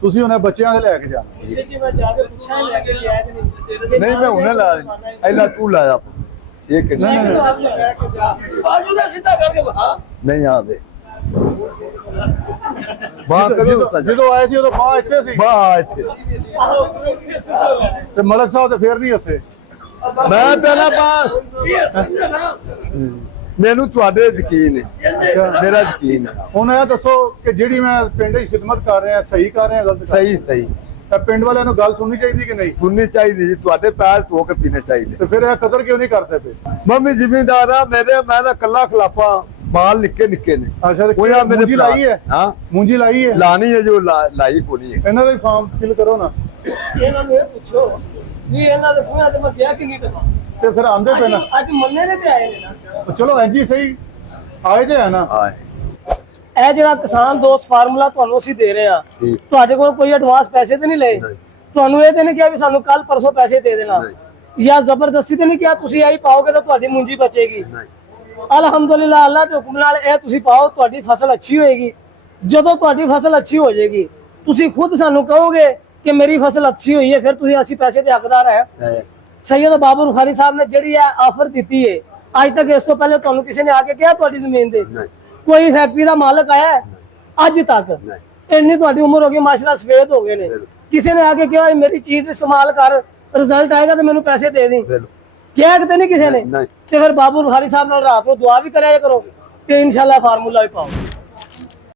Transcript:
ਤੁਸੀਂ ਉਹਨੇ ਬੱਚਿਆਂ ਦੇ ਲੈ ਕੇ ਜਾਣਾ। ਇਸੇ ਜੀ ਮੈਂ ਜਾ ਕੇ ਪੁੱਛਾਂ ਲੈ ਕੇ ਆਇਆ ਕਿ ਨਹੀਂ। ਨਹੀਂ ਮੈਂ ਉਹਨੇ ਲਾ ਇਹਨਾਂ ਤੂੰ ਲਾਇਆ ਇਹ ਕਿ ਨਹੀਂ बाजू का सीधा करके बहा ਨਹੀਂ ਆਵੇ ਬਾਹ ਕਦੋਂ ਜਦੋਂ ਆਏ ਸੀ ਉਦੋਂ ਬਾਹ ਇੱਥੇ ਸੀ ਬਾਹ ਇੱਥੇ ਤੇ ਮਲਕ ਸਾਹਿਬ ਤੇ ਫੇਰ ਨਹੀਂ ਹੱਸੇ। ਮੈਂ ਪਹਿਲਾਂ ਬਾਹ ਮੈਨੂੰ ਤੁਹਾਡੇ ਯਕੀਨ ਹੈ ਮੇਰਾ ਯਕੀਨ ਹੈ ਹੁਣ ਇਹ ਦੱਸੋ ਕਿ ਜਿਹੜੀ ਮੈਂ ਪਿੰਡ ਦੀ ਖਿਦਮਤ ਕਰ ਰਿਹਾ ਸਹੀ ਕਰ ਰਿਹਾ ਗਲਤ ਕਰ ਸਹੀ ਸਹੀ ਤਾਂ ਪਿੰਡ ਵਾਲਿਆਂ ਨੂੰ ਗੱਲ ਸੁਣਨੀ ਚਾਹੀਦੀ ਕਿ ਨਹੀਂ? ਸੁਣਨੀ ਚਾਹੀਦੀ ਜੀ ਤੁਹਾਡੇ ਪੈਰ ਧੋ ਕੇ ਪੀਣੇ ਚਾਹੀਦੇ ਤੇ ਫਿਰ ਇਹ ਕਦਰ ਕਿਉਂ ਨਹੀਂ ਕਰਦੇ ਪਏ? ਮੰਮੀ ਜ਼ਿਮੀਂਦਾਰ ਆ ਮੈਂ ਤਾਂ ਕੱਲਾ ਖਲਾਪਾ ਬਾਲ ਨਿੱਕੇ ਨਿੱਕੇ ਨੇ ਅੱਛਾ ਤੇ ਕੋਈ ਆ ਮੇਰੇ ਮੂੰਜੀ ਲਾਈ ਹੈ? ਹਾਂ ਮੂੰਜੀ ਲਾਈ ਹੈ? ਲਾਣੀ ਹੈ ਜੋ ਲਾਈ ਕੋਈ ਨਹੀਂ ਹੈ ਇਹਨਾਂ ਦਾ ਫਾਰਮ ਫਿਲ ਕਰੋ ਨਾ ਇਹਨਾਂ ਨੂੰ ਇਹ ਪੁੱਛੋ ਵੀ ਇਹਨਾਂ ਦੇ ਬੂਹਾਂ ਤੇ ਮੈਂ ਗਿਆ ਕਿ ਨਹੀਂ ਕਰਨਾ। ਤੇ ਫਿਰ ਆਂਦੇ ਪਏ ਨਾ ਅੱਜ ਮੰਨੇ ਨੇ ਤੇ ਆਏ ਨੇ ਨਾ। ਚਲੋ ਇੰਜ ਹੀ ਸਹੀ ਆਏ ਤੇ ਹੈ ਨਾ। ਆਏ ਇਹ ਜਿਹੜਾ ਕਿਸਾਨ ਦੋਸਤ ਫਾਰਮੂਲਾ ਤੁਹਾਨੂੰ ਅਸੀਂ ਦੇ ਰਹੇ ਆ, ਠੀਕ ਤੁਹਾਡੇ ਕੋਲ ਕੋਈ ਐਡਵਾਂਸ ਪੈਸੇ ਤੇ ਨਹੀਂ ਲਏ, ਨਹੀਂ। ਤੁਹਾਨੂੰ ਇਹ ਤੇ ਨਹੀਂ ਕਿਹਾ ਵੀ ਸਾਨੂੰ ਕੱਲ ਪਰਸੋਂ ਪੈਸੇ ਦੇ ਦੇਣਾ, ਜਾਂ ਜ਼ਬਰਦਸਤੀ ਤੇ ਨਹੀਂ ਕਿਹਾ ਤੁਸੀਂ ਆਹੀ ਪਾਓਗੇ ਤਾਂ ਤੁਹਾਡੀ ਮੁੰਜੀ ਬਚੇਗੀ। ਨਹੀਂ ਅਲਹਮਦੁਲਿਲਾ ਅੱਲਾਹ ਦੇ ਹੁਕਮ ਨਾਲ ਇਹ ਤੁਸੀਂ ਪਾਓ, ਤੁਹਾਡੀ ਫਸਲ ਅੱਛੀ ਹੋਏਗੀ। ਜਦੋਂ ਤੁਹਾਡੀ ਫਸਲ ਅੱਛੀ ਹੋ ਜਾਏਗੀ ਤੁਸੀਂ ਖੁਦ ਸਾਨੂੰ ਕਹੋਗੇ ਕਿ ਮੇਰੀ ਫਸਲ ਅੱਛੀ ਹੋਈ ਹੈ, ਫਿਰ ਤੁਸੀਂ ਅਸੀਂ ਪੈਸੇ ਦੇ ਹੱਕਦਾਰ ਹੈ। ਹੈ ਸੈयद ਬਾਬਰ ਬੁਖਾਰੀ ਸਾਹਿਬ ਨੇ ਜਿਹੜੀ ਹੈ ਆਫਰ ਦਿੱਤੀ ਹੈ, ਅੱਜ ਤੱਕ ਇਸ ਤੋਂ ਪਹਿਲੇ ਤੁਹਾਨੂੰ ਕਿਸੇ ਨੇ ਆ ਕੇ ਕਿਹਾ ਤੁਹਾਡੀ ਜ਼ਮੀਨ ਤੇ ਨਹੀਂ ਕੋਈ ਫੈਕਟਰੀ ਦਾ ਮਾਲਕ ਆਇਆ ਹੈ? ਅੱਜ ਤੱਕ ਨਹੀਂ ਇੰਨੀ ਤੁਹਾਡੀ ਉਮਰ ਹੋ ਗਈ, ਮਾਸ਼ਾਅੱਲਾ ਸਫੇਦ ਹੋ ਗਏ ਨੇ, ਕਿਸੇ ਨੇ ਆ ਕੇ ਕਿਹਾ ਮੇਰੀ ਚੀਜ਼ ਇਸਤੇਮਾਲ ਕਰ, ਰਿਜ਼ਲਟ ਆਏਗਾ ਤੇ ਮੈਨੂੰ ਪੈਸੇ ਦੇ ਦੇ, ਬਿਲਕੁਲ ਕਿਹਾ ਕਿਤੇ ਨਹੀਂ ਕਿਸੇ ਨੇ। ਨਹੀਂ ਤੇ ਫਿਰ ਬਾਬੂ ਬੁਖਾਰੀ ਸਾਹਿਬ ਨਾਲ ਰਾਤ ਨੂੰ ਦੁਆ ਵੀ ਕਰਿਆ ਕਰੋ ਤੇ ਇਨਸ਼ਾਅੱਲਾ ਫਾਰਮੂਲਾ ਵੀ ਪਾਓ।